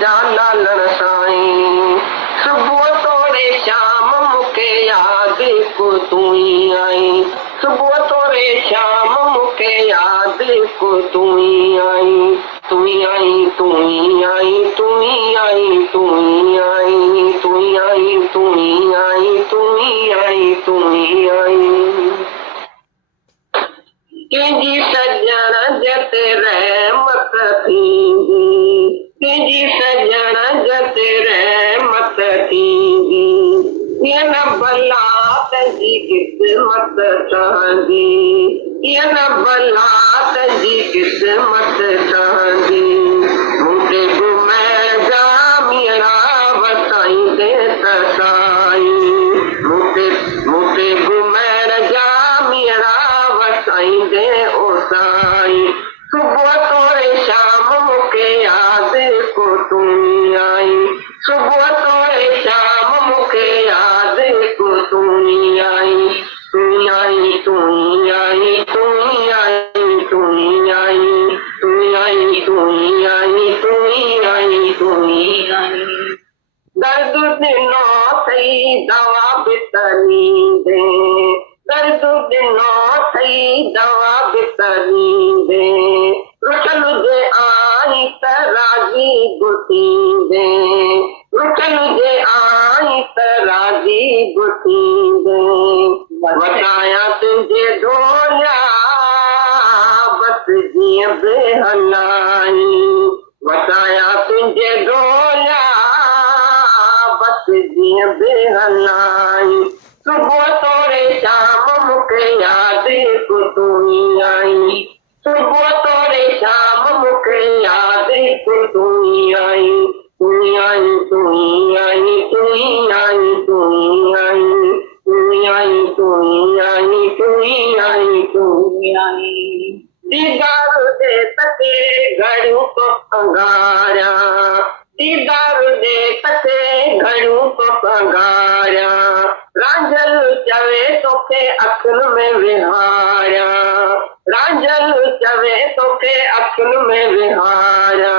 जा लालण साईं। सुबुह तोरे शाम मूंखे यादि को तूं ई आई। सुबुह तोरे शाम मूंखे यादि को तूं ई आई। तूं ई आई, तूं ई आई, तूं ई आई, तूं ई आई, तूं ई आई, तूं ई आई, तूं ई आई, तूं ई आई। कंहिंजी सजण जत रहमत थींदी, कंहिंजी सजण जत रहमत थींदी। ईअं न भला तंहिंजी क़िस्मत ठहंदी, ईअं न भला तंहिंजी क़िस्मत ठहंदी। मूंखे घुमण जा मीणा वसाईंदे त साईं। मूंखे घुमण जा मीणा वसाईंदे ओ साईं। सुबुह तोरे शाम मूंखे यादि को तूं ई आई। सुबुह तोरे शाम मूंखे यादि को तूं ई आई। तूं ई आई, तूं ई आई, तूं ई आई, तूं ई आई, तूं ई आई, तूं ई आई, तूं ई आई, तूं ई आई। दर्द ॾिनो अथई दवा बि त ॾींदे, दर्द ॾिनो अथई दवा बि त ॾींदे। रुठल जे आई त राज़ी बि थींदे, रुठल जे आई त राज़ी बि थींदे। वटाया तुंहिंजे ढोलिया बसि जीअं बि हलाई। वटाया तुंहिंजे ढोलिया बसि जीअं बि हलाई। सुबुह तोरे शाम मूंखे यादि को तूं ई आई। सुबुह तोरे शाम मूंखे यादि को तूं ई आई। तूं ई आई, तूं ई आई, तूं ई आई, तूं ई आई, तूं ई आई, तूं ई आई, तूं ई आई, तूं ई आई। दीदार दे तके घड़ियूं तो अंगारिया, दीदार दे तके घड़ियूं तो अंगारिया। रांझल चवे तोखे अखियुनि में विहारिया, रांझल चवे तोखे अखियुनि में विहारिया।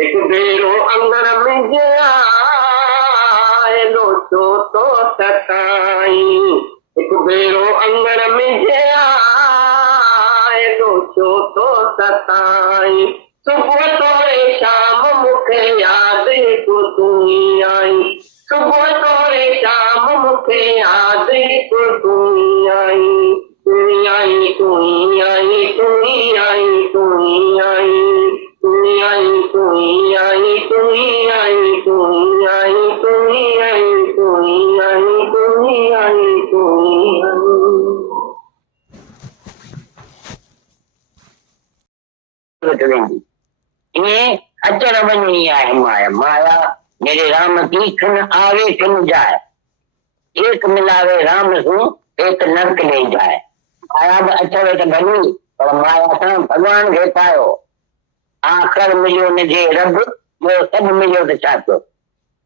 हिकु भेरो अंगर में आए लोचो तो सताई। हिकु भेरो अंगर में आए लोचो तो सताई। सुबुह तोरे शाम मूंखे यादि को तूं ई आई। सुबुह तोरे शाम मूंखे यादि को तूं ई आई। तूं ई आई, तूं ई आई, तूं ई आई, तूं ई आई, तूं ई आई, तूं ई आई, तूं ई आई, तूं ई आई, तूं ई आई, तूं ई आई, तूं ई आई, तूं ई आई। ये अचर वञणी आहे माया। माया मेरे राम की खन आवे खन जाए, एक मिलावे राम सु एक नरक ले जाए। माया बि अचर त भली, पर माया सां भॻवान खे पायो। आख़िर मिलियो न जे रब, ॿियो सभु मिलियो त छा थियो।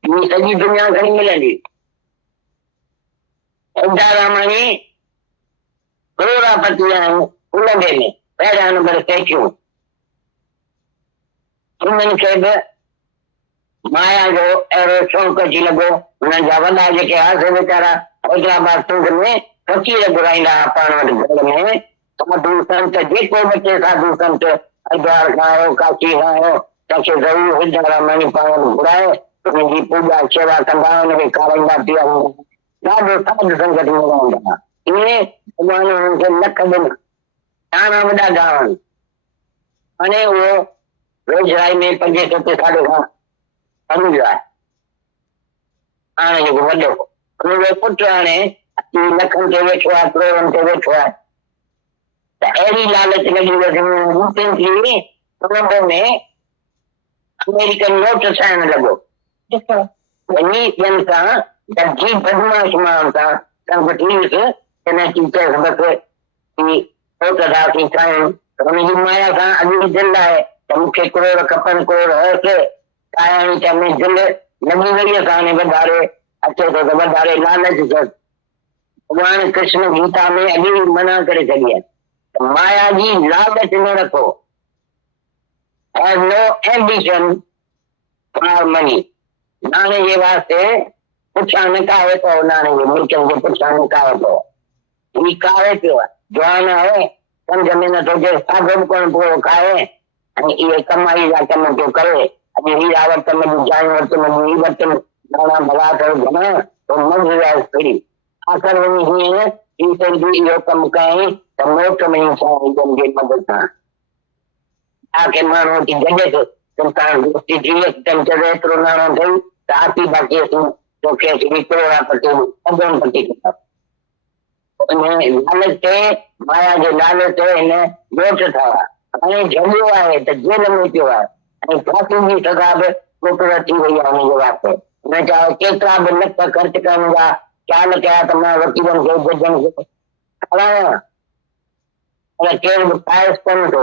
हीअ सॼी दुनिया घणी मिलंदी। रामाणी करोड़ापति आहिनि उलंघे में पहिरियां नंबर स्टेच्यू। उन्हनि खे बि माया जो अहिड़ो शौक़ अची लॻो। हुननि जा वॾा जेके हासे वीचारा हैदराबाद सूरत में फ़क़ीर घुराईंदा हुआ पाण वटि घर में। साधु संत जेको बचे साधु संत हरिद्वार खां आयो, काशी खां आयो, तंहिंखे ज़रूरु विद्यारामाणी पाण वटि घुराए हुनजी पूॼा शेवा कंदा, हुनखे खाराईंदा पीआरींदा। ॾाढो साधु संगत में रहंदा। इहे भॻवान हुननि खे लख ॾिना, ॾाढा वॾा गांव। हाणे उहो वेझराई में 5-7 साल खां हली आहे। हाणे जेको वॾो हुनजो पुटु हाणे लखनि ते वेठो आहे, करोड़नि ते वेठो आहे। त अहिड़ी लालच लॻी वई कोलंबो में अमेरिकन नोट ठाहिण लॻो। वञी ॿियनि सां गॾिजी बदमाश माण्हुनि सां संगठित हिन टीचर बसि नोट था ठाहिनि। हुनजी माया सां अॻिली दिलि आहे त मूंखे करोड़ खपनि, करोड़ हर्ष ठाहिणी त में दिलि लॻी वई आहे। हाणे वधारे अचे थो त वधारे लालच थियसि। भॻवान कृष्ण गीता में अॻे मना करे छॾी आहे त माया जी लालच न रखो। Have no ambition हार मनी नाने जे वास्ते पुछा न कावे तो नाने जे मुल्कन जे पुछा न कावे तो ही कावे पियो जवान है कम जमीन तो जे सागम कोन पूरो खाए અને એ કમાઈ જા તમે તો કરે અને એ આવત તમે જાણો તમે એ વર્તન નાના ભલા કરો ઘણા તો મન જાય કરી આ કરવાની છે એ તો જો કમ કાય તમે તમે સારી જમ મદદ આ કે માનો કે જગે છે સંતાન દૃષ્ટિ જીવક તેમ ચરે તો નાનો થઈ આથી બાકી તો કે વિતોરા પતિ અગમ પતિ અને લાલચ છે માયા જે લાલચ છે એને દોષ થવા અને જમ્યો આવે તો જે મૂક્યો આવે અને ફાંસીની સજા મોકલતી રહી આની જે વાત છે મેં ચાહે કેટલા લખ ખર્ચ કरूंगा क्या न क्या તમારા વકીલન કે જજન કે અને કેર ફાયસ પણ તો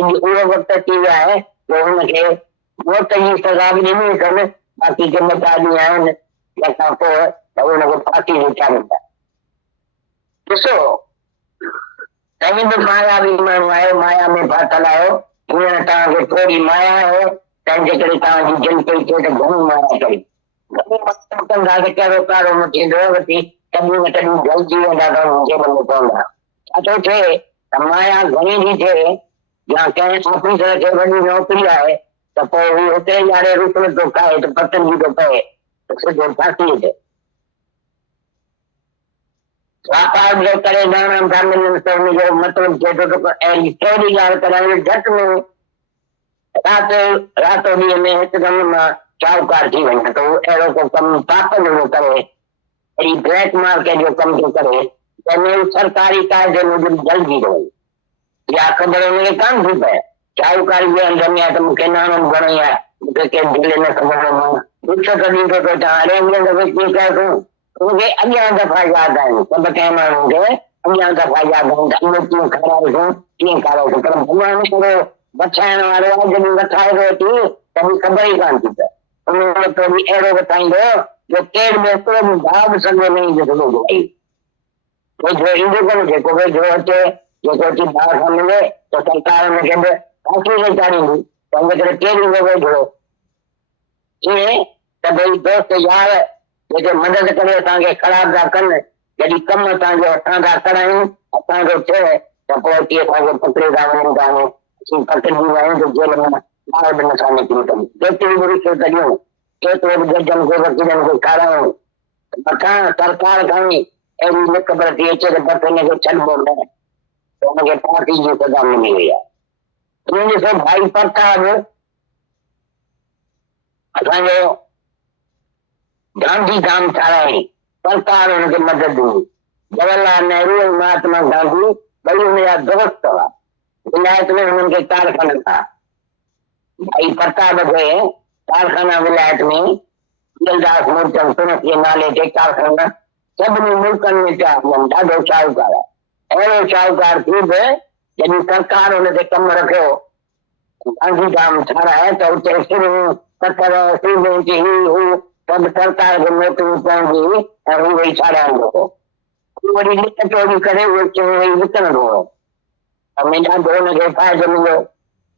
એ ઉરો વખત ટીવા है जो उनके बहुत ही सजा भी नहीं करने बाकी के बता दिया है या तो उनको फांसी विचारता दोस्तों तभी तो माया विमान आयो माया में फाटल आयो हींअर तव्हांखे थोरी माया आहे तंहिंजे करे तव्हांजी जनपई खे त घणी माया कई घणी माया कंदा त कहिड़ो कारो न थींदो वठी तॾहिं न तॾहिं जलजी वेंदा अथव जेल में पवंदा छा थो थिए त माया घणी थी थिए या कंहिं ऑफिसर खे वॾी नौकरी आहे त पोइ हू हुते ॼाणे रुपयो थो खाए त पतंगी थो पए त सिधो फांसीअ ते व्यापार जो करे दाना ब्राह्मण से जो मतलब जे तो ऐं थोड़ी ॻाल्हि करायो झट में रातो ॾींहं में हिकदमि मां शाहूकार थी वञा त उहो अहिड़ो को कमु पाप जो करे अहिड़ी ब्लैक मार्केट जो कमु थो करे जंहिंमें सरकारी कायदे मूजिबि जल्दी थो वञे इहा ख़बर हुनखे कान थी पए शाहूकारी जे अंदर में आहे त मूंखे नाणो घणो ई आहे मूंखे कंहिं दिलि न ख़बर मां पुछ कॾहिं थो चवां अरे हिन दफ़े कीअं कयोसीं उनखे अॻियां दफ़ा यादि आहिनि सभु कंहिं माण्हू खे अॻियां दफ़ा यादि आहिनि त इहो कीअं खारायोसीं कीअं खारायोसीं पर भॻवान थोरो बचाइण वारो आहे जॾहिं वठाए थो अची त बि ख़बर ई कान थी पए उन वक़्तु वरी अहिड़ो वठाईंदो जो केर बि हिकिड़ो बि भाउ बि सघो न ईंदो वेझो ईंदो कोन जेको वेझो अचे जेको अची भाउ सां मिले त सरकार हुनखे बि फांसी ते चाढ़ींदी तंहिंजे करे केर ईंदो वेझो ईअं त भई दोस्त यार जेके मदद करे असांखे ख़राब था कनि जॾहिं कमु असांजो असां था करायूं असांजो थिए त पोइ अची असांखे पकिड़े था वञनि था असीं पकड़िजी आहियूं त जेल में ॿाहिरि बि नथा निकिरी सघूं केतिरी बि रिश्वत ॾियूं केतिरो बि जजनि खे वकीलनि खे खारायूं मथां सरकार खां ई अहिड़ी न ख़बर थी अचे त बसि हिनखे छॾिबो न त हुनखे फांसी जी सज़ा मिली वई आहे ईअं ॾिसो भाई प्रताप असांजो गांधी धाम ठाराई सरकार हुनखे मदद ॾिनी जवाहरलाल नेहरू ऐं महात्मा गांधी ॿई हुनजा दोस्त हुआ विलायत में हुननि खे कारखाना था भाई प्रताप खे कारखाना विलायत में दिलदास मूलचंद सुरत जे नाले ते कारखाना सभिनी मुल्कनि में पिया हलनि ॾाढो शाहूकार आहे अहिड़ो शाहूकार थी बि जॾहिं सरकार हुन ते कमु रखियो गांधी धाम ठाराए त उते सिरूं पथर सीमेंट हू सब सरकार खे नौकरी पवंदी ऐं हू वही छाड़ाईंदो हो वरी लिक चोरी करे उहो वही विकिणंदो हो त में ॾाढो हुनखे फ़ाइदो मिलियो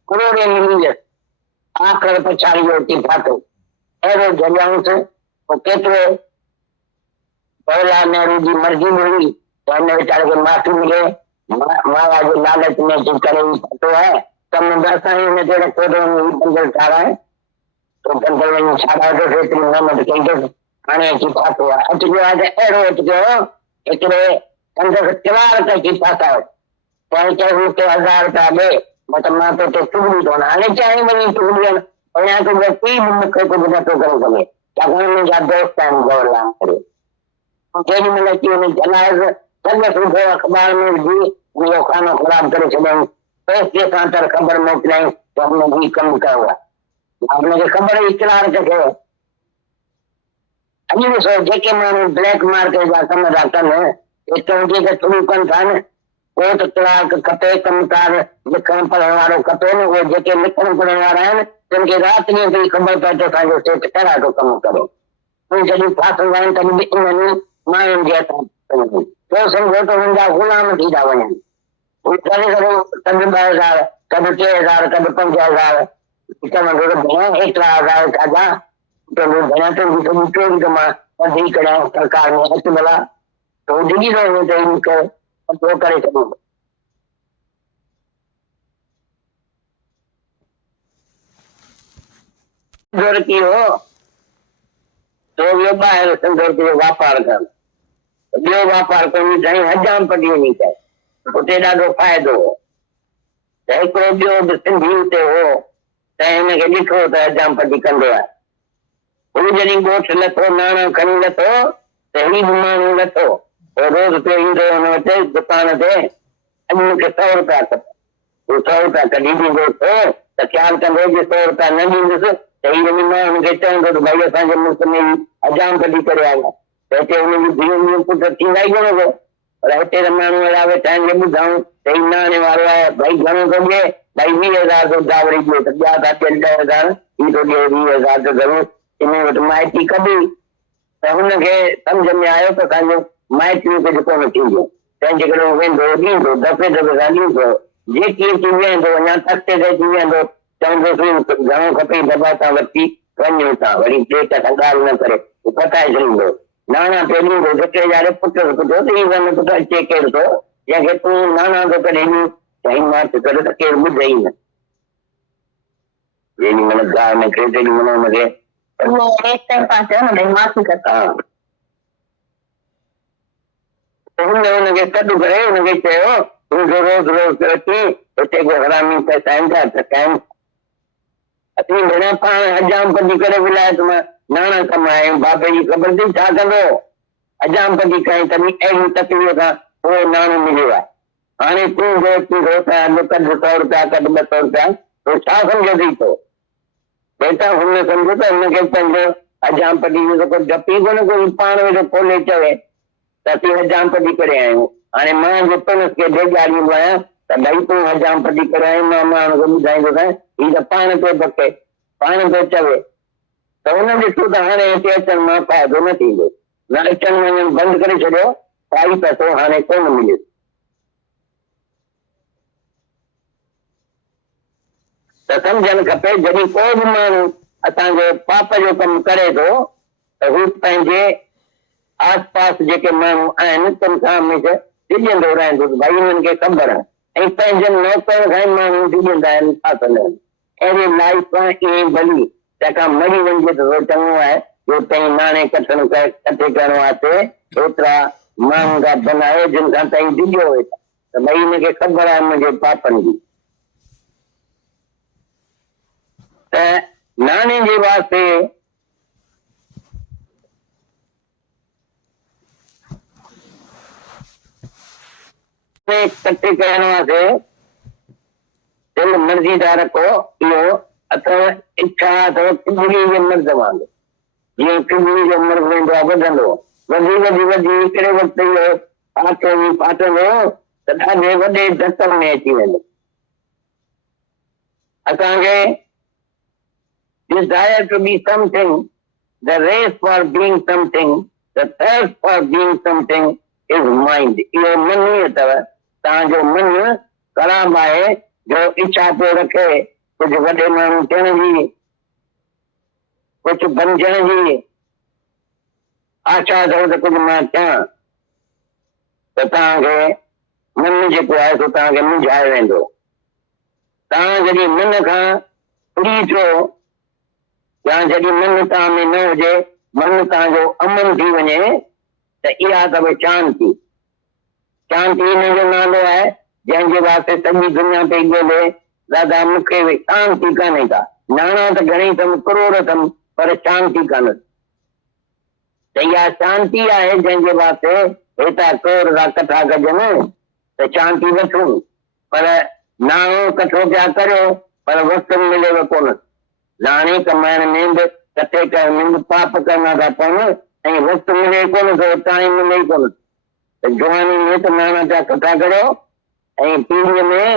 करोड़े मिली वियसि आख़िर पछाड़ी वियो अची फाथो अहिड़ो जॻहियुसि पोइ केतिरो जवाहरलाल नेहरू जी मर्ज़ी हुई त हिन वीचारे खे माफ़ी मिले माया जे लालच में अची करे ई फाथो आहे कमु बि असां ई हुनखे रखियो अथऊं बंदर ठाराए तो बंदर वञी छाड़ायोसि हेतिरी महिनत कईसि हाणे अची फाथो आहे अचिजो आहे त अहिड़ो अचिजो हिकिड़े संदसि किरार ते अची फाथायो पोइ चयो हू टे 1000 रुपया ॾे न त मां तोते टुगड़ी थो हाणे चाहे वञी टुगड़ी अञा तो पीउ बि मूंखे कुझु नथो करे सघे छाकाणि मुंहिंजा दोस्त आहिनि जवाहरलाल नेहरू केॾी महिल अची वञी जलायसि संदसि रुॻो अख़बार में विझी उनजो खानो ख़राब करे छॾियईं पैसे सां त ख़बर मोकिलियईं त हुन ही कमु कयो आहे हुनखे ख़बर ई इकरार कयो अॼु ॾिसो जेके माण्हू ब्लैक मार्केट जा कम था कनि हितां जी त शुरू कनि था न उहो त क्लार्क खपे कमकार लिखण पढ़ण वारो खपे न उहे जेके लिखण पढ़ण वारा आहिनि तिन खे राति ॾींहं ताईं ख़बर पए त असांजो सेठ कहिड़ा थो कमु करे जॾहिं फासंदा आहिनि तॾहिं बि इन्हनि माण्हुनि जे हथां पोइ सम्झो त हुननि जा ग़ुलाम थी था वञनि उहे करे सघो कॾहिं 2000 कॾहिं 3000 कॾहिं 5000 चवंदो त भेण एतिरा हज़ार खाधा तो भेण तुंहिंजी त ॿुधो बि त मां वधी करियां सरकार में अच भला तो डिॼी रहो त मूंखे तो करे सघूं की हो तो वियो ॿाहिरि संदर्भ जो वापार करणु ॿियो वापार कोन्हे साईं हजाम पटी वञी करे उते ॾाढो फ़ाइदो हो त हिकिड़ो ॿियो बि सिंधी उते हो त हिनखे ॾिठो त हजाम पटी कंदो आहे हू जॾहिं ॻोठ लथो नाणो खणी लथो त ही बि माण्हू लथो रोज़ पियो ईंदो हुन वटि दुकान ते अॼु मूंखे 100 रुपया खपे हू 100 रुपया कढी ॾींदो त ख़्यालु कंदो जे 100 रुपया न ॾींदुसि त ही वञी मां हुनखे चवंदो त भई असांजे मुल्क में हजाम पटी करे आया त हिते हुनजी धीउ पुट थींदा ई कोन को पर हिते त माण्हू अहिड़ा वेठा आहिनि जे ॿुधाऊं त ही नाणे वारो आहे भई घणो थो ॾिए भई 20,000 थो डावरी ॾिए त ॿिया था ॾियनि 10,000 ही थो ॾिए 20,000 त ज़रूरु इन वटि माइटी कढी त हुनखे सम्झ में आयो त असांजो माइटियूं कुझु कोन थींदियूं तंहिंजे करे वेंदो ॾींदो दफ़े दफ़े सां ॾींदो जेकी अची वेहंदो अञा तख़्ते ते अची वेहंदो चवंदोसि घणो खपे दॿा सां वठी वञूं था वरी पेट सां ॻाल्हि न करे पताए छॾींदो नाना पे ॾींदो जेके यार पुट पुटो त ईंदो पुटु अचे केरु थो जंहिंखे तूं नाना थो करे ॾीं चई मां त करे त केरु ॿुधे ई न जेॾी महिल ॻाल्हि निकिरे तेॾी महिल हुनखे हुनखे सॾु करे हुनखे चयो तूं रोज़ रोज़ अची हिते को हरामी पैसा आहिनि छा त कनि असीं भेण पाण हजाम पटी करे विलायत मां नाना कमाए बाबे जी ख़बर थी छा कंदो हजाम पटी कई तॾहिं अहिड़ी तकलीफ़ खां पोइ नानो मिलियो आहे हाणे तूं कढ 100 रुपया कढ 200 रुपया तो छा सम्झो थी तो बेटा हुन सम्झो त हुनखे पंहिंजो हजाम पटी जो को डपी कोन कोई पाण वेठो खोले चवे त असीं हजाम पटी करे आया आहियूं हाणे मां जो पिणसि खे ॾेखारींदो आहियां त भई तूं हजाम पटी करे आयो मां हुनखे ॿुधाईंदोसांइ हीउ त पाण पियो बके पाण पियो चवे त हुन ॾिठो त हाणे हिते अचण मां फ़ाइदो न थींदो न अचण वञण बंदि करे छॾियो काई पैसो हाणे कोन मिले त सम्झणु खपे जॾहिं को बि माण्हू असांजो पाप जो कमु करे थो त हू पंहिंजे आस पास जेके माण्हू आहिनि तिन खां हमेशह डिॼंदो रहंदो भई हुननि खे ख़बर आहे ऐं पंहिंजनि नौकर खां माण्हू डिॼंदा आहिनि छा कंदा आहिनि अहिड़ी लाइफ खां ईअं भली तंहिंखां मरी वञिजे त चङो आहे जो तई नाणे कठे करणो आहे एतिरा माण्हू खां बनायो जिन खां तई डिॼो हुए त भई हिनखे ख़बर आहे मुंहिंजे पापनि जी त नाणे जे वास्ते कठे करण वास्ते दिल मर्ज़ी था रखो इहो अथव इच्छा अथव किबड़ी जे मर्द वांगुरु जीअं किबड़ी जो मर्द वेंदो आहे वधंदो वधी वधी वधी हिकिड़े वक़्तु इहो फाटंदो त ॾाढे वॾे धक्कनि में अची वेंदो असांखे desire to be something, the race for being something, the thirst for being something is mind. इहो मन ई अथव तव्हांजो मन ख़राब आहे जो इच्छा पियो रखे कुझु वॾे माण्हू थियण जी कुझु बणजण जी आशा अथव त कुझु मां थियां त तव्हांखे मन जेको आहे सो तव्हांखे मुंझाए वेंदो तव्हां जॾहिं मन खां फ्री थियो या जॾहिं मन तव्हां में न हुजे मन तव्हांजो अमन थी वञे त इहा अथव शांती शांती हिन जो नालो आहे जंहिंजे वास्ते सॼी दुनिया पई ॻोल्हे दादा मूंखे शांती कान्हे का नाणा त घणेई अथमि करोड़ अथमि पर शांती कान त इहा शांती आहे जंहिंजे वास्ते हेतिरा करोड़ था कठा कजनि त शांती वठूं पर नाणो कठो पिया करियो पर वक़्तु मिलेव कोन नाणे कमाइण में बि कठे करण में बि पाप करणा था पवनि ऐं वक़्तु मिले कोन थो टाइम मिले ई कोन त जवानी में त नाणा पिया कठा करियो ऐं पीढ़ीअ में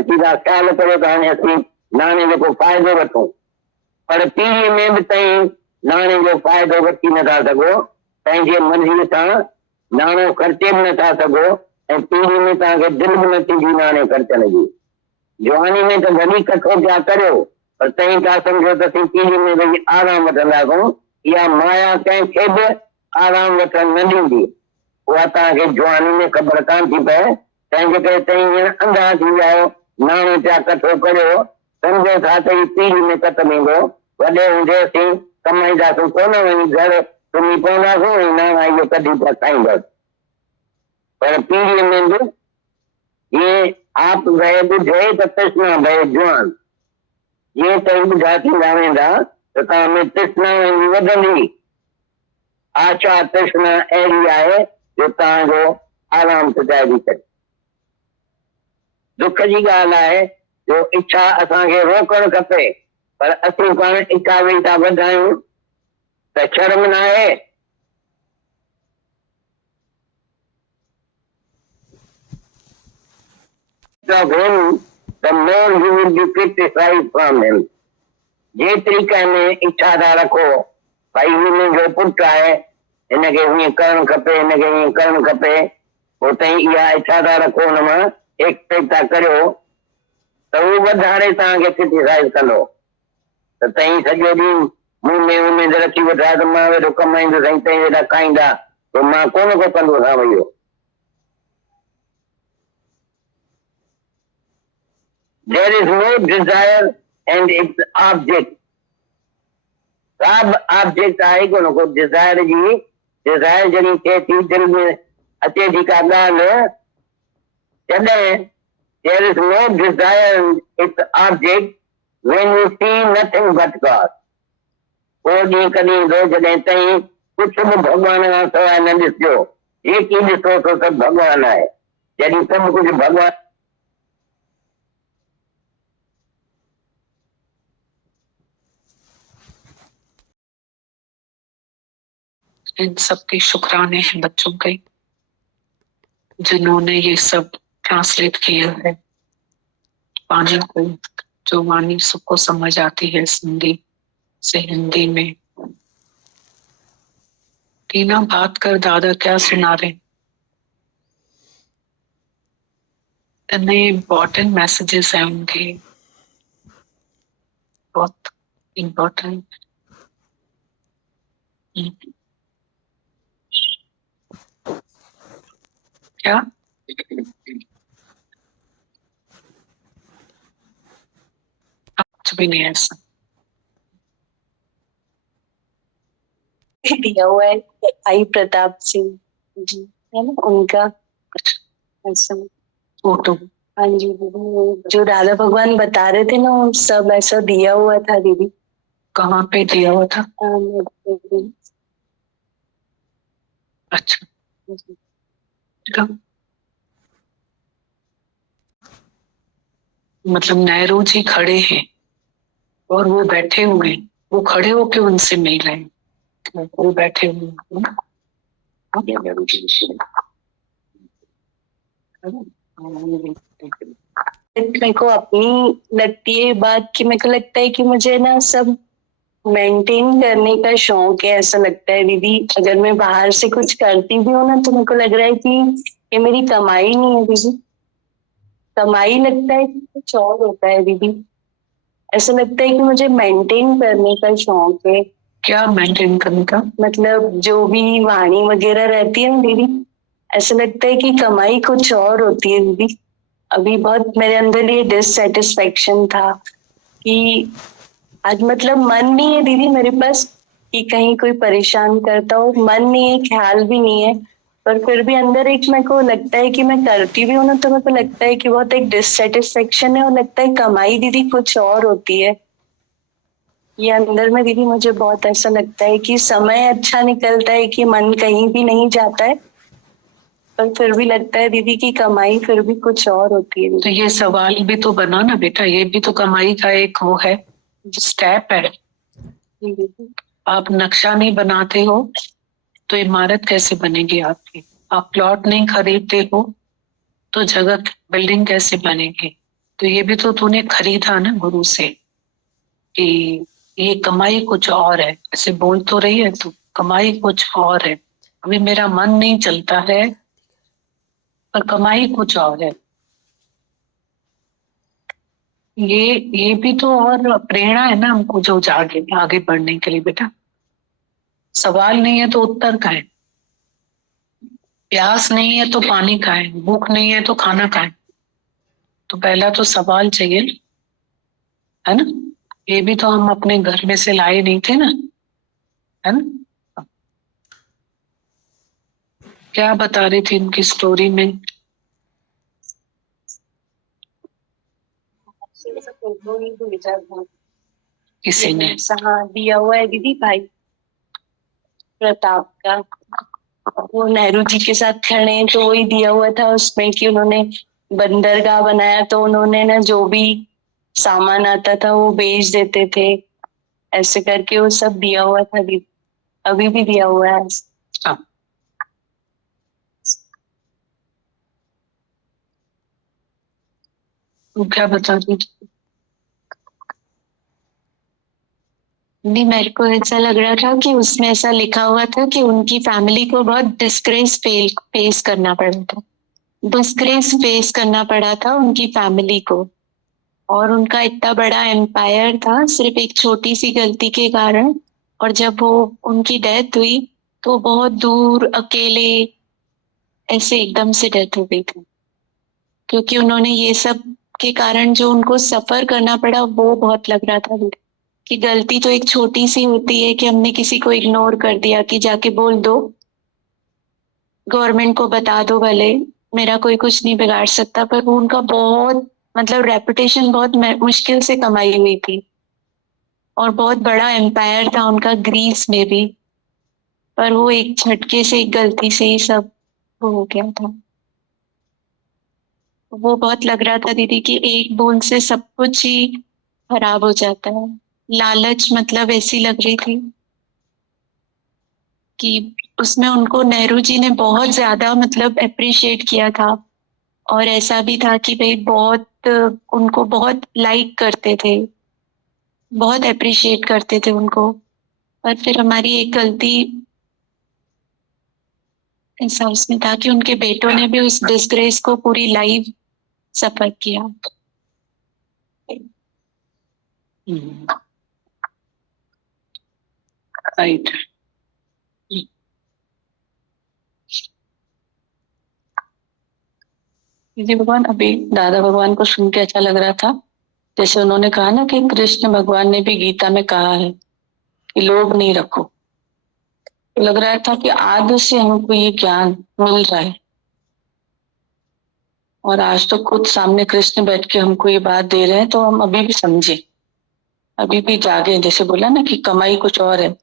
अची था ख़्यालु करियो त हाणे असीं नाणे जो को फ़ाइदो वठूं पर पीढ़ीअ में बि ताईं नाणे जो फ़ाइदो वठी नथा सघो पंहिंजे मर्ज़ीअ सां नाणो ख़र्चे बि नथा सघो ऐं पीढ़ीअ में तव्हांखे दिलि बि न थींदी नाणे ख़र्चण जी जवानी में त वॾी कठो पिया करियो पर तई का समझो तो पीढ़ी में भई आराम वठंदा को या माया कंहिंखे बि आराम वठण न ॾींदी। उहा तव्हांखे जवानी में ख़बर कान थी पए, तंहिंजे करे तई हींअर अंधा थी विया आहियो, नाणो पिया कठो करियो, सम्झो था त हीउ पीढ़ी में ख़तम ईंदो। वॾे हूंदेसीं कमाईंदासीं कोन, वञी घर सुम्ही पवंदासीं ऐं नाणा इहो कढी पिया खाईंदासीं। पर पीढ़ीअ में बि ये आप गए बुझे तो तृष्णा भय जवान, ये तई ॿुधा थींदा वेंदा त तव्हां में तृष्णा वधंदी। आशा तृष्णा अहिड़ी आहे जो तव्हांजो आराम पुॼाए थी करे। दुख जी ॻाल्हि आहे जो इच्छा असांखे रोकणु खपे, पर असीं पाण इच्छा वेही था वधायूं त शर्म न आहे। of him, the more you will be criticized from him. जेतिरी कंहिंमें इच्छा था रखो भाई मुंहिंजो पुटु आहे, हिनखे हीअं करणु खपे, हिनखे हीअं करणु खपे, पोइ ताईं इहा इच्छा था रखो, हुन मां एक्सपेक्ट था करियो त उहो वधारे तव्हांखे क्रिटिसाइज़ कंदो। त तई सॼो ॾींहुं मूं में उमेद रखी वेठा त मां वेठो कमाईंदुसि ऐं तई वेठा खाईंदा, पोइ मां कोन को कंदोसां इहो। There is no desire and its object. सब ऑब्जेक्ट आहे कोन को डिजायर जी, डिजायर जॾहिं थिए थी दिलि में अचे थी का ॻाल्हि, तॾहिं there is no desire and its object when you see nothing but God. उहो ॾींहुं कॾहिं ईंदो जॾहिं ताईं कुझु बि भॻवान खां सवाइ न ॾिसिजो, एक ई ॾिसो तो सभु भॻवान आहे। जॾहिं सभु कुझु भॻवान इन सबके शुक्राने हैं बच्चों के जिन्होंने ये सब ट्रांसलेट किया है। वाणी को जो वाणी सबको समझ आती है सिंधी से हिंदी में। टीना बात कर, दादा क्या सुना रहे? इतने इम्पोर्टेंट मैसेजेस हैं उनके, बहुत इम्पोर्टेंट। क्या कुछ भी नहीं है ऐसा। दिया हुआ है आई प्रताप सिंह जी, है ना, उनका ऐसा फोटो। हाँ जी दीदी, जो राधा भगवान बता रहे थे ना, वो सब ऐसा दिया हुआ था दीदी। कहाँ पे दिया हुआ था? अच्छा, मतलब नेहरू जी खड़े हैं और वो बैठे हुए हैं, वो खड़े होके उनसे मिल रहे हैं, वो बैठे हुए हैं। मेरे को अपनी लगती है बात कि मेरे को लगता है कि मुझे ना सब मेंटेन करने का शौक है। ऐसा लगता है दीदी, अगर मैं बाहर से कुछ करती भी हूँ ना तो मेरे को लग रहा है कि ये मेरी कमाई नहीं है दीदी, कमाई लगता है कि कुछ और होता है दीदी। ऐसा लगता है कि मुझे मेंटेन करने का शौक है। क्या मेंटेन करने का? मतलब जो भी वाणी वगैरह रहती है ना दीदी, ऐसा लगता है कि कमाई कुछ और होती है दीदी। अभी बहुत मेरे अंदर ये डिससेटिस्फेक्शन था कि आज मतलब मन नहीं है दीदी मेरे पास कि कहीं कोई परेशान करता हो, मन नहीं है, ख्याल भी नहीं है, पर फिर भी अंदर एक मेरे को लगता है कि मैं करती भी हूँ ना तो मेरे को लगता है कि बहुत एक डिससेटिस्फेक्शन है और लगता है कमाई दीदी कुछ और होती है। ये अंदर में दीदी मुझे बहुत ऐसा लगता है कि समय अच्छा निकलता है कि मन कहीं भी नहीं जाता है, पर फिर भी लगता है दीदी की कमाई फिर भी कुछ और होती है। तो ये सवाल भी तो बना ना बेटा, ये भी तो कमाई का एक वो है, स्टेप है। आप नक्शा नहीं बनाते हो तो इमारत कैसे बनेगी आपकी? आप प्लॉट नहीं खरीदते हो तो जगह बिल्डिंग कैसे बनेगी? तो ये भी तो तूने खरीदा ना गुरु से कि ये कमाई कुछ और है। ऐसे बोल तो रही है तू, कमाई कुछ और है, अभी मेरा मन नहीं चलता है पर कमाई कुछ और है। ये भी तो और प्रेरणा है ना हमको, जो आगे आगे बढ़ने के लिए। बेटा सवाल नहीं है तो उत्तर का है, प्यास नहीं है तो पानी का है, भूख नहीं है तो खाना का है। तो पहला तो सवाल चाहिए, है ना। ये भी तो हम अपने घर में से लाए नहीं थे ना, है ना। क्या बता रही थी उनकी स्टोरी में? किसी ने हाँ दिया हुआ है दीदी, भाई प्रताप का। वो नेहरू जी के साथ खड़े हैं तो वही दिया हुआ था उसमें कि उन्होंने बंदरगाह बनाया, तो उन्होंने ना जो भी सामान आता था वो बेच देते थे, ऐसे करके वो सब दिया हुआ था दीदी, अभी भी दिया हुआ है। हाँ। वो क्या बता रही थी? नहीं, मेरे को ऐसा लग रहा था कि उसमें ऐसा लिखा हुआ था कि उनकी फैमिली को बहुत डिस्ग्रेस फेस करना पड़ा था, डिस्ग्रेस फेस करना पड़ा था उनकी फैमिली को। और उनका इतना बड़ा एम्पायर था सिर्फ एक छोटी सी गलती के कारण। और जब वो उनकी डेथ हुई तो बहुत दूर अकेले ऐसे एकदम से डेथ हो गई थी, क्योंकि उन्होंने ये सब के कारण जो उनको सफर करना पड़ा वो बहुत लग रहा था कि गलती तो एक छोटी सी होती है कि हमने किसी को इग्नोर कर दिया कि जाके बोल दो, गवर्नमेंट को बता दो भले, मेरा कोई कुछ नहीं बिगाड़ सकता। पर वो उनका बहुत मतलब रेपुटेशन बहुत मुश्किल से कमाई हुई थी, और बहुत बड़ा एम्पायर था उनका ग्रीस में भी। पर वो एक झटके से, एक गलती से ही सब वो हो गया था। वो बहुत लग रहा था दीदी कि एक बूंद से सब कुछ ही खराब हो जाता है। लालच मतलब ऐसी लग रही थी कि उसमें उनको नेहरू जी ने बहुत ज्यादा मतलब अप्रिशिएट किया था। और ऐसा भी था कि भाई बहुत उनको बहुत लाइक करते थे, बहुत अप्रिशिएट करते थे उनको। पर फिर हमारी एक गलती ऐसा उसमें था कि उनके बेटों ने भी उस डिस्ग्रेस को पूरी लाइफ सफर किया। राइट। जी भगवान, अभी दादा भगवान को सुन के अच्छा लग रहा था। जैसे उन्होंने कहा ना कि कृष्ण भगवान ने भी गीता में कहा है कि लोभ नहीं रखो। तो लग रहा था कि आज से हमको ये ज्ञान मिल रहा है, और आज तो खुद सामने कृष्ण बैठ के हमको ये बात दे रहे हैं, तो हम अभी भी समझे, अभी भी जागे। जैसे बोला ना कि कमाई कुछ और है,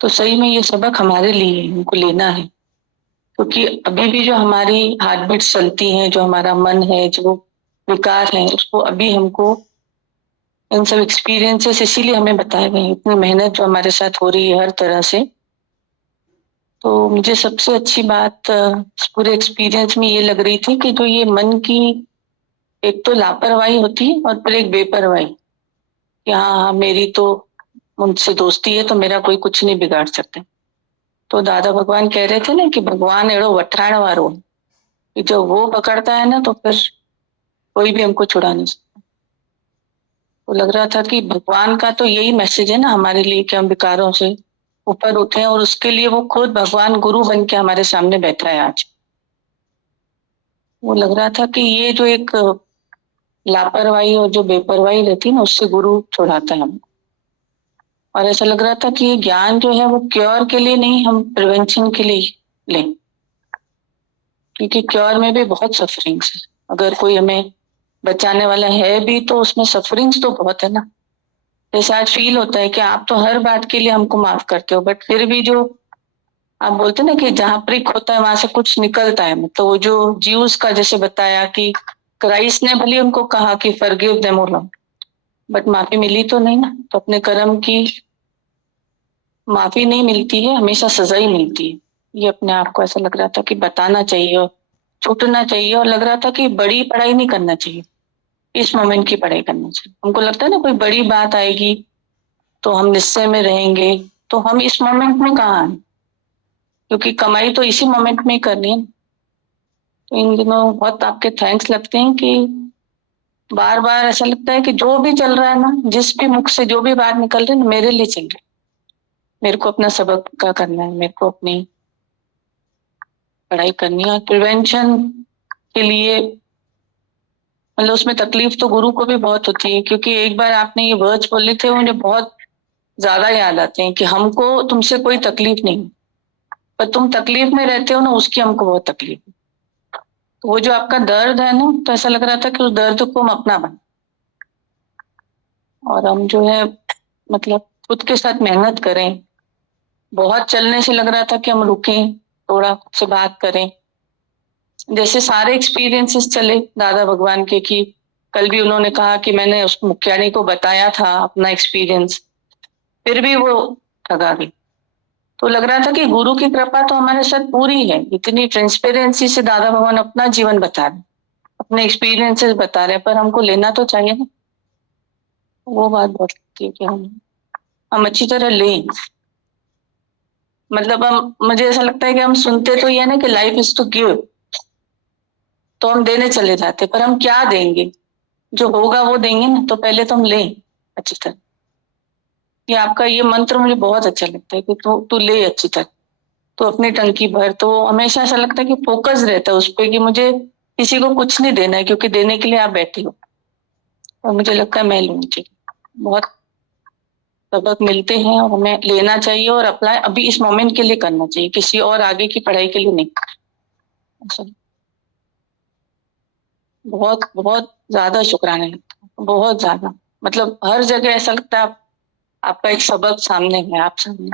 तो सही में ये सबक हमारे लिए हमको लेना है। क्योंकि अभी भी जो हमारी हार्ट बीट चलती है, जो हमारा मन है, जो विकार है, उसको अभी हमको इन सब एक्सपीरियंसेस इसीलिए हमें बताए गए हैं। इतनी मेहनत जो हमारे साथ हो रही है हर तरह से। तो मुझे सबसे अच्छी बात इस पूरे एक्सपीरियंस में ये लग रही थी कि जो ये मन की एक तो लापरवाही होती है, और फिर एक बेपरवाही कि हाँ मेरी तो मुझसे दोस्ती है तो मेरा कोई कुछ नहीं बिगाड़ सकता। तो दादा भगवान कह रहे थे ना कि भगवान एड़ो वठाण वारो, कि जो वो पकड़ता है ना तो फिर कोई भी हमको छुड़ा नहीं सकता। तो लग रहा था कि भगवान का तो यही मैसेज है ना हमारे लिए कि हम विकारों से ऊपर उठे, और उसके लिए वो खुद भगवान गुरु बन के हमारे सामने बैठा है आज। वो लग रहा था कि ये जो एक लापरवाही और जो बेपरवाही रहती है ना, उससे गुरु छुड़ाता है हमको। और ऐसा लग रहा था कि ये ज्ञान जो है वो क्योर के लिए नहीं, हम प्रिवेंशन के लिए लें। क्योंकि क्योर में भी बहुत सफरिंग्स है, अगर कोई हमें बचाने वाला है भी तो उसमें सफरिंग्स तो बहुत है ना। जैसे आज फील होता है कि आप तो हर बात के लिए हमको माफ करते हो, बट फिर भी जो आप बोलते ना कि जहाँ प्रिक होता है वहां से कुछ निकलता है। मतलब वो जो ज्यूस का जैसे बताया कि क्राइस्ट ने भले उनको कहा कि फॉरगिव देम ऑल, बट माफी मिली तो नहीं ना। तो अपने कर्म की माफी नहीं मिलती है, हमेशा सजा ही मिलती है। ये अपने आप को ऐसा लग रहा था कि बताना चाहिए और छूटना चाहिए। और लग रहा था कि बड़ी पढ़ाई नहीं करना चाहिए, इस मोमेंट की पढ़ाई करना चाहिए। हमको लगता है ना कोई बड़ी बात आएगी तो हम निश्चय में रहेंगे, तो हम इस मोमेंट में कहाँ हैं, क्योंकि कमाई तो इसी मोमेंट में ही करनी है। तो इन दिनों बहुत आपके थैंक्स लगते हैं कि बार बार ऐसा लगता है कि जो भी चल रहा है ना, जिस भी मुख से जो भी बात निकल रही है ना, मेरे लिए चल रही है। मेरे को अपना सबक का करना है, मेरे को अपनी पढ़ाई करनी है। प्रिवेंशन के लिए मतलब उसमें तकलीफ तो गुरु को भी बहुत होती है, क्योंकि एक बार आपने ये वर्ड्स बोले थे, मुझे बहुत ज्यादा याद आते हैं कि हमको तुमसे कोई तकलीफ नहीं, पर तुम तकलीफ में रहते हो ना, उसकी हमको बहुत तकलीफ है। तो वो जो आपका दर्द है ना, तो ऐसा लग रहा था कि उस दर्द को हम अपना बना, और हम जो है मतलब खुद के साथ मेहनत करें। बहुत चलने से लग रहा था कि हम रुकें, थोड़ा खुद से बात करें। जैसे सारे एक्सपीरियंसेस चले दादा भगवान के, कि कल भी उन्होंने कहा कि मैंने उस मुखियानी को बताया था अपना एक्सपीरियंस, फिर भी वो ठगा गई। तो लग रहा था कि गुरु की कृपा तो हमारे साथ पूरी है, इतनी ट्रांसपेरेंसी से दादा भगवान अपना जीवन बता रहे, अपने एक्सपीरियंसेस बता रहे, पर हमको लेना तो चाहिए ना। वो बात बहुत लगती है कि हम अच्छी तरह लें। मतलब हम, मुझे ऐसा लगता है कि हम सुनते तो ये ना कि लाइफ इज टू गिव, तो हम देने चले जाते, पर हम क्या देंगे? जो होगा वो देंगे ना, तो पहले तो हम लें अच्छी तरह। ये आपका ये मंत्र मुझे बहुत अच्छा लगता है कि तू ले अच्छी तरह, तो अपनी टंकी भर। तो हमेशा ऐसा लगता है कि फोकस रहता है उस पर कि मुझे किसी को कुछ नहीं देना है, क्योंकि देने के लिए आप बैठे हो, और मुझे लगता है मैं लूंगी चाहिए। बहुत सबक मिलते हैं और हमें लेना चाहिए और अप्लाई अभी इस मोमेंट के लिए करना चाहिए, किसी और आगे की पढ़ाई के लिए नहीं। ऐसा बहुत बहुत ज्यादा शुक्राना लगता है, बहुत ज्यादा। मतलब हर जगह ऐसा लगता है आपका एक सबक सामने है, आप सामने।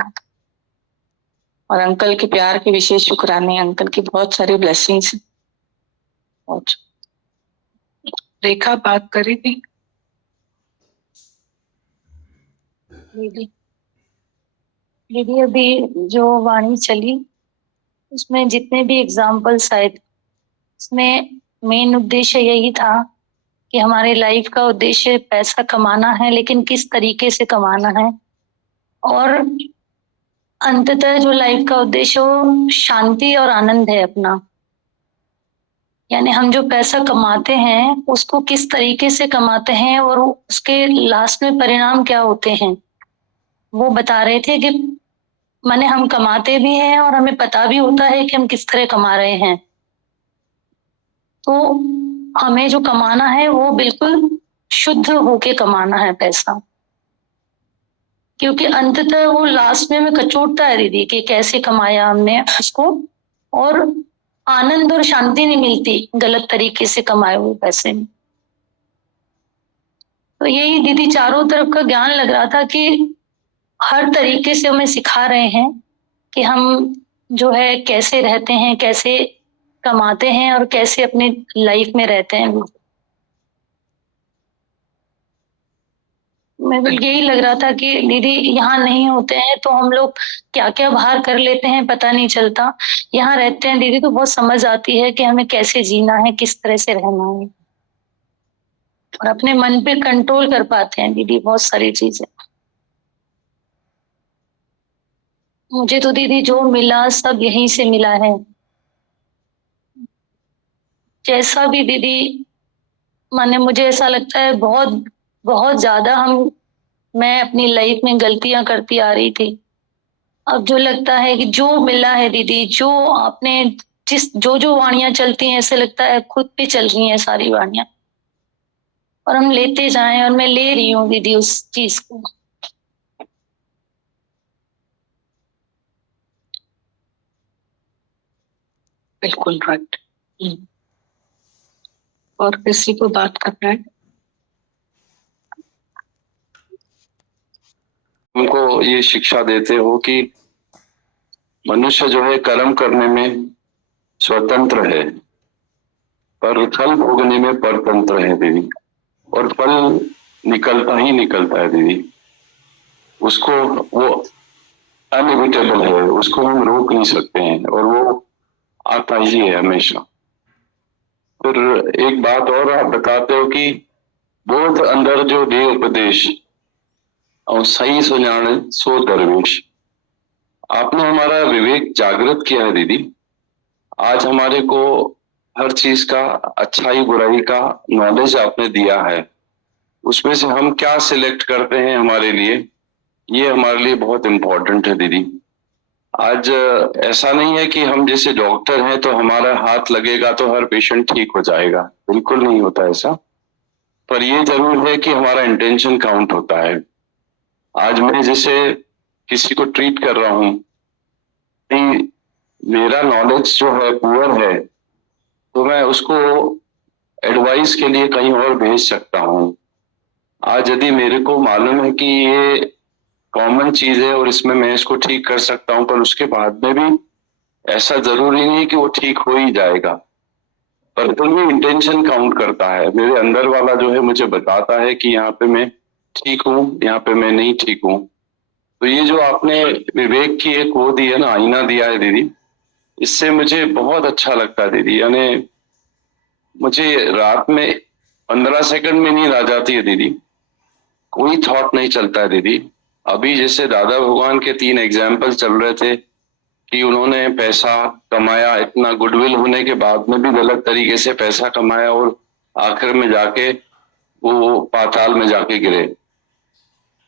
और अंकल के प्यार के विशेष शुक्राने, अंकल की बहुत सारी ब्लेसिंग्स। और रेखा बात करी थी। दीदी दीदी अभी जो वाणी चली, उसमें जितने भी एग्जाम्पल्स आए थे, उसमें मेन उद्देश्य यही था कि हमारे लाइफ का उद्देश्य पैसा कमाना है, लेकिन किस तरीके से कमाना है। और अंततः जो लाइफ का उद्देश्य वो शांति और आनंद है अपना। यानी हम जो पैसा कमाते हैं उसको किस तरीके से कमाते हैं और उसके लास्ट में परिणाम क्या होते हैं, वो बता रहे थे। कि माने हम कमाते भी हैं और हमें पता भी होता है कि हम किस तरह कमा रहे हैं। तो हमें जो कमाना है वो बिल्कुल शुद्ध होके कमाना है पैसा, क्योंकि अंततः वो लास्ट में हमें कचोटता है दीदी कि कैसे कमाया हमने उसको, और आनंद और शांति नहीं मिलती गलत तरीके से कमाए हुए पैसे में। तो यही दीदी चारों तरफ का ज्ञान लग रहा था कि हर तरीके से हमें सिखा रहे हैं कि हम जो है कैसे रहते हैं, कैसे कमाते हैं और कैसे अपने लाइफ में रहते हैं। मैं भी यही लग रहा था कि दीदी यहाँ नहीं होते हैं तो हम लोग क्या क्या बाहर कर लेते हैं पता नहीं चलता, यहाँ रहते हैं दीदी तो बहुत समझ आती है कि हमें कैसे जीना है, किस तरह से रहना है, और अपने मन पे कंट्रोल कर पाते हैं दीदी बहुत सारी चीजें। मुझे तो दीदी जो मिला सब यहीं से मिला है। जैसा भी दीदी, माने मुझे ऐसा लगता है बहुत बहुत ज्यादा मैं अपनी लाइफ में गलतियां करती आ रही थी। अब जो लगता है कि जो मिला है दीदी, जो आपने जो जो वाणियां चलती हैं, ऐसे लगता है खुद पे चल रही हैं सारी वाणियां, और हम लेते जाएं, और मैं ले रही हूँ दीदी उस चीज को। बिल्कुल राइट। और किसी को बात करना है? हमको ये शिक्षा देते हो कि मनुष्य जो है कर्म करने में स्वतंत्र है, पर फल भोगने में परतंत्र है दीदी। और फल निकलता ही निकलता है दीदी, उसको वो अनएविटेबल है, उसको हम रोक नहीं सकते हैं, और वो आता ही है हमेशा। फिर एक बात और आप बताते हो कि बोध अंदर जो दे उपदेश और सही सुजान सो दरवेश। आपने हमारा विवेक जागृत किया है दीदी। आज हमारे को हर चीज का, अच्छाई बुराई का नॉलेज आपने दिया है, उसमें से हम क्या सिलेक्ट करते हैं हमारे लिए, ये हमारे लिए बहुत इम्पोर्टेंट है दीदी। आज ऐसा नहीं है कि हम जैसे डॉक्टर हैं तो हमारा हाथ लगेगा तो हर पेशेंट ठीक हो जाएगा, बिल्कुल नहीं होता ऐसा। पर ये जरूर है कि हमारा इंटेंशन काउंट होता है। आज मैं जैसे किसी को ट्रीट कर रहा हूँ, कि मेरा नॉलेज जो है पुअर है, तो मैं उसको एडवाइस के लिए कहीं और भेज सकता हूँ। आज यदि मेरे को मालूम है कि ये कॉमन चीज है और इसमें मैं इसको ठीक कर सकता हूँ, पर उसके बाद में भी ऐसा जरूरी नहीं है कि वो ठीक हो ही जाएगा। पर फिर भी इंटेंशन काउंट करता है। मेरे अंदर वाला जो है मुझे बताता है कि यहाँ पे मैं ठीक हूँ, यहाँ पे मैं नहीं ठीक हूँ। तो ये जो आपने विवेक की एक वो दी है ना, आईना दिया है दीदी, इससे मुझे बहुत अच्छा लगता है दीदी। यानी मुझे रात में 15 सेकंड में नींद आ जाती है दीदी, कोई थॉट नहीं चलता है दीदी। अभी जैसे दादा भगवान के 3 एग्जाम्पल चल रहे थे कि उन्होंने पैसा कमाया, इतना गुडविल होने के बाद में भी गलत तरीके से पैसा कमाया और आखिर में जाके वो पाताल में जाके गिरे।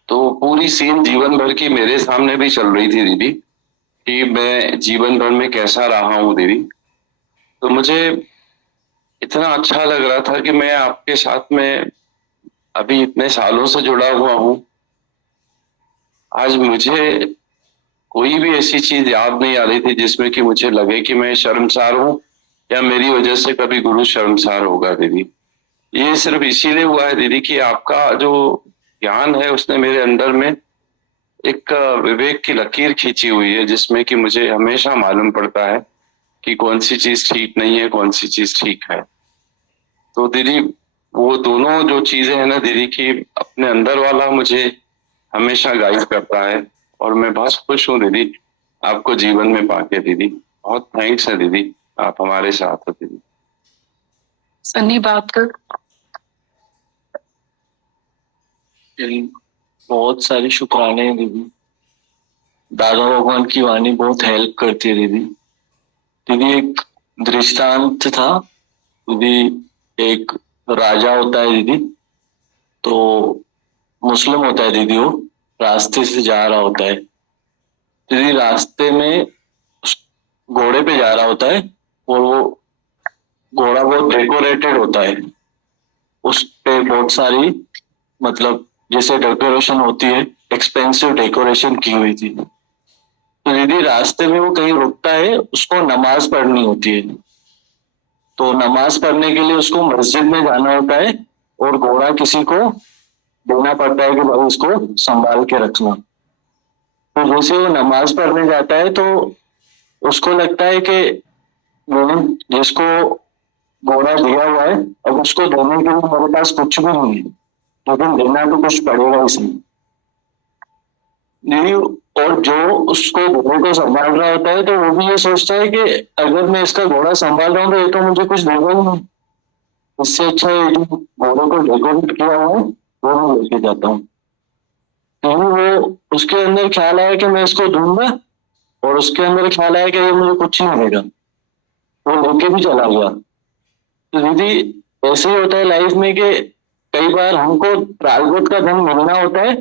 तो पूरी सीन जीवन भर की मेरे सामने भी चल रही थी दीदी, कि मैं जीवन भर में कैसा रहा हूँ दीदी। तो मुझे इतना अच्छा लग रहा था कि मैं आपके साथ में अभी इतने सालों से जुड़ा हुआ हूँ। आज मुझे कोई भी ऐसी चीज याद नहीं आ रही थी जिसमें कि मुझे लगे कि मैं शर्मसार हूँ या मेरी वजह से कभी गुरु शर्मसार होगा दीदी। ये सिर्फ इसीलिए हुआ है दीदी कि आपका जो ज्ञान है उसने मेरे अंदर में एक विवेक की लकीर खींची हुई है, जिसमें कि मुझे हमेशा मालूम पड़ता है कि कौन सी चीज ठीक नहीं है, कौन सी चीज ठीक है। तो दीदी वो दोनों जो चीजें हैं ना दीदी, की अपने अंदर वाला मुझे हमेशा गाइड करता है। और मैं बहुत खुश हूँ दीदी आपको जीवन में पाके दीदी। बहुत थैंक्स है दीदी, आप हमारे साथ हो दीदी। सन्नी बात कर। बहुत सारी शुक्राने हैं दीदी। दादा भगवान की वाणी बहुत हेल्प करती है दीदी। दीदी एक दृष्टांत था दीदी, एक राजा होता है दीदी, तो मुस्लिम होता है दीदी, वो रास्ते से जा रहा होता है दीदी। रास्ते में उस घोड़े पे जा रहा होता है और वो घोड़ा बहुत डेकोरेटेड होता है, उस पे बहुत सारी मतलब जैसे डेकोरेशन होती है, एक्सपेंसिव डेकोरेशन की हुई थी। तो दीदी रास्ते में वो कहीं रुकता है, उसको नमाज पढ़नी होती है। तो नमाज पढ़ने के लिए उसको मस्जिद में जाना होता है और घोड़ा किसी को देना पड़ता है कि भाई इसको संभाल के रखना। तो जैसे वो नमाज पढ़ने जाता है तो उसको लगता है कि मैंने जिसको घोड़ा दिया हुआ है, अब उसको देने के लिए मेरे पास कुछ भी नहीं है, लेकिन देना तो कुछ पड़ेगा इसमें नहीं। और जो उसको घोड़े को संभाल रहा होता है तो वो भी ये सोचता है कि अगर मैं इसका घोड़ा संभाल रहा हूँ तो ये तो मुझे कुछ देगा ही नहीं, इससे अच्छा ये जो घोड़े को डेकोरेट किया हुआ है वो मैं लेके जाता हूँ। तो वो उसके अंदर ख्याल आया कि मैं इसको दूंगा, और उसके अंदर ख्याल आया कि ये मुझे कुछ नहीं देगा, वो लेके भी चला गया। तो दीदी ऐसे ही होता है लाइफ में कि कई बार हमको प्राइवेट का धन मिलना होता है,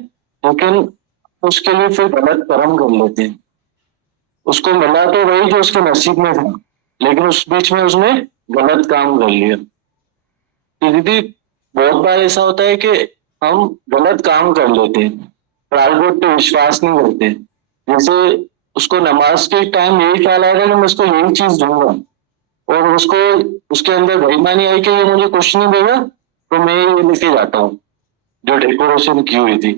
लेकिन उसके लिए फिर गलत कर्म कर लेते हैं। उसको मिला तो वही जो उसके नसीब में था, लेकिन उस बीच में उसने गलत काम कर लिया। तो दीदी बहुत बार ऐसा होता है कि हम गलत काम कर लेते हैं, प्राइवेट पे विश्वास नहीं करते। जैसे उसको नमाज के टाइम यही ख्याल आएगा कि मैं उसको यही चीज दूंगा, और उसको उसके अंदर बेईमानी आई कि ये मुझे कुछ नहीं देगा, तो मैं ये लेके जाता हूँ जो डेकोरेशन की हुई थी।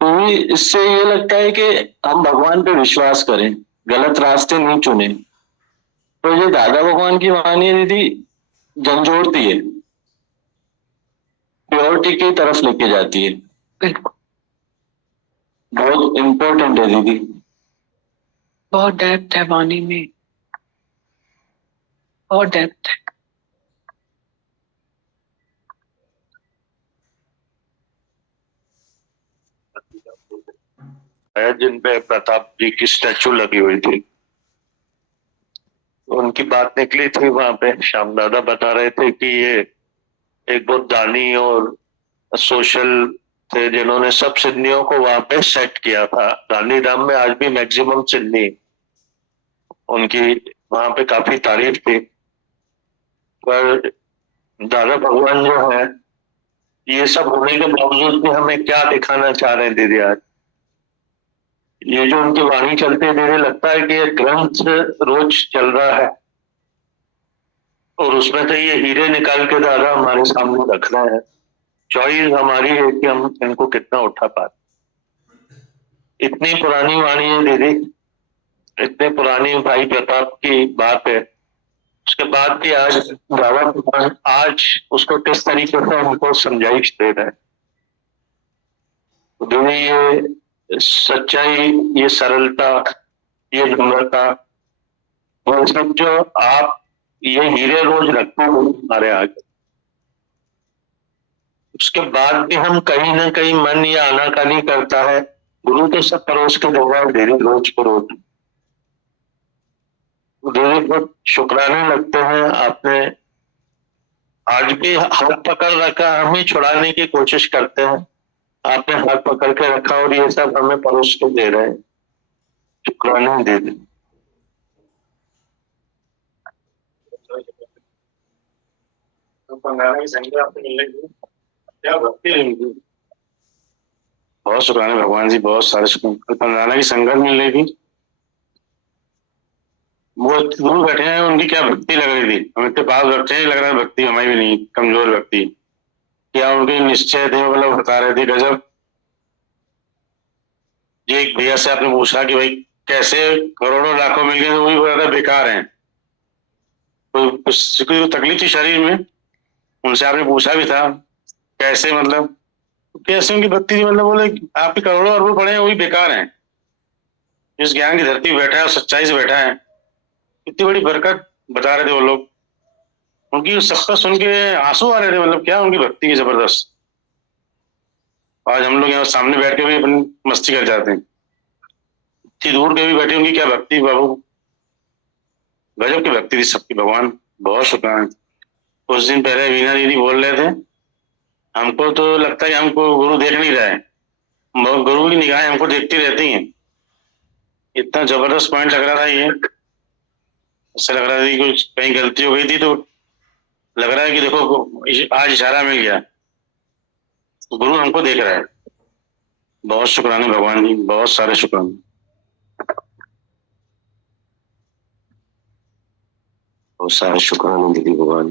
तो इससे ये लगता है कि हम भगवान पे विश्वास करें, गलत रास्ते नहीं चुने। तो ये दादा भगवान की वाणी दीदी झंझोड़ती है, प्योरिटी की तरफ लेके जाती है। बिल्कुल, बहुत इम्पोर्टेंट है दीदी। बहुत डेप्थ है वाणी में, बहुत डेप्थ है। जिन पे प्रताप जी की स्टैचू लगी हुई थी, तो उनकी बात निकली थी वहां पे। श्याम दादा बता रहे थे कि ये एक बहुत दानी और सोशल थे जिन्होंने सब सिडनियों को वहां पे सेट किया था। गांधीधाम में आज भी मैक्सिमम सिडनी, उनकी वहां पे काफी तारीफ थी। पर दादा भगवान जो है, ये सब होने के बावजूद भी हमें क्या दिखाना चाह रहे हैं दीदी आज? ये जो उनकी वाणी चलती है दीदी, लगता है कि ये ग्रंथ रोज चल रहा है और उसमें से ये हीरे निकाल के दादा हमारे सामने रख रहे हैं। चॉइस हमारी है कि हम इनको कितना उठा पाते। इतनी पुरानी वाणी है दीदी, इतने पुरानी भाई प्रताप की बात है, उसके बाद भी आज दादा भगवान आज उसको किस तरीके से हमको समझाइश दे रहे हैं। दीदी ये सच्चाई, ये सरलता, ये नम्रता, वो सब जो आप ये हीरे रोज रखते हो हमारे आगे, उसके बाद भी हम कहीं ना कहीं मन या आनाकानी करता है। गुरु तो सब परोस के दे रहा है दीदी, रोज को रोज। दीदी बहुत शुक्राने लगते हैं, आपने आज भी हाथ पकड़ रखा, हम ही छुड़ाने की कोशिश करते हैं, आपने हाथ पकड़ के रखा और ये सब हमें परोस के दे रहे हैं। शुक्राने दीदी। बहुत शुक्राने भगवान जी, बहुत सारे शुक्राने। पंडाना की संगत मिलेगी। वो गुरु बैठे हैं, उनकी क्या भक्ति लग रही थी, हम इतने पास बैठे हैं, लग रहा है भक्ति हमारी भी नहीं, कमजोर भक्ति। क्या उनके निश्चय थे, मतलब बता रहे थे गजब। ये एक भैया से आपने पूछा कि भाई कैसे करोड़ों लाखों मिल गए, तो वही बोला था बेकार है, कोई तकलीफ थी शरीर में। उनसे आपने पूछा भी था कैसे, मतलब कैसे उनकी भक्ति थी, मतलब बोले आपके करोड़ों अरबों पड़े हैं वही बेकार हैं। जिस ज्ञान की धरती बैठा है और सच्चाई से बैठा है, इतनी बड़ी बरकत बता रहे थे वो लोग। उनकी सबका सुन के आंसू आ रहे थे, मतलब क्या उनकी भक्ति की जबरदस्त। आज हम लोग यहाँ सामने बैठ के भी अपनी मस्ती कर जाते हैं, इतनी दूर के भी बैठे, उनकी क्या भक्ति बाबू, गजब की भक्ति थी सबकी। भगवान बहुत शुक्राना। कुछ दिन पहले वीना दीदी बोल रहे थे, हमको तो लगता है कि हमको गुरु देख नहीं रहा है, गुरु की निगाहें हमको देखती रहती हैं। इतना जबरदस्त पॉइंट लग रहा था ये, ऐसा लग रहा था कि कुछ कहीं गलती हो गई थी, तो लग रहा है कि देखो आज इशारा मिल गया, गुरु हमको देख रहा है। बहुत शुक्राने भगवान जी, बहुत सारे शुक्राने। बहुत सारे शुक्राने दीदी भगवान,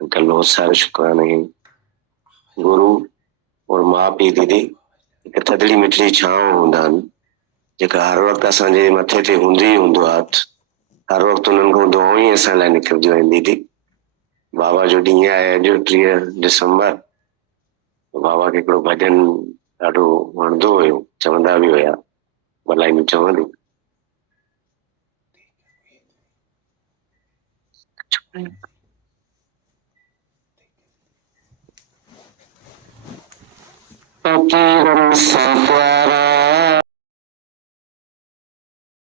अंकल बहुत सारे शुक्राने हैं। गुरु और माँ पीउ दीदी हिकु थधिड़ी मिठड़ी छांव हूंदा आहिनि, जेका हर वक़्तु असांजे मथे ते हूंदी ई हूंदो आहे। हर वक़्तु उन्हनि खां दुआऊं ई असां लाइ निकिरंदियूं आहिनि दीदी। बाबा जो ॾींहुं आहे अॼु 30 डिसंबर, बाबा खे हिकिड़ो भॼन ॾाढो वणंदो हुयो, चवंदा बि हुया, भलाई में चवंदो। फकीरन से प्यारा